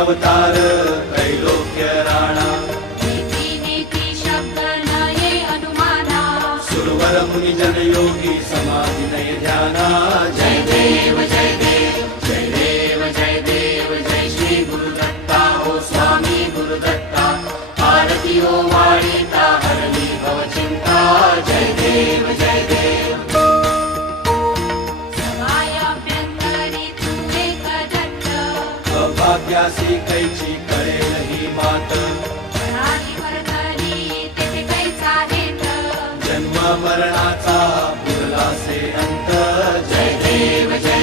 अवतार त्रैलोक्य राणा नीती नीती शब्द नये अनुमाना सुरवर मुनि जन योगी समाधि नय ध्याना जय देव जय देव जय देव जय देव जय श्री गुरुदत्ता हो स्वामी गुरुदत्ता आरती हो वाळीता हरली भव चिंता जय देव जय देव समायाभ्यंतरी तू एक दत्त अभाग्यासी कैची कळेल ही मात प्राणी वर्धनी तेथे कैचा हेत जन्म मरणाचा पुरला से अंत जय देव जय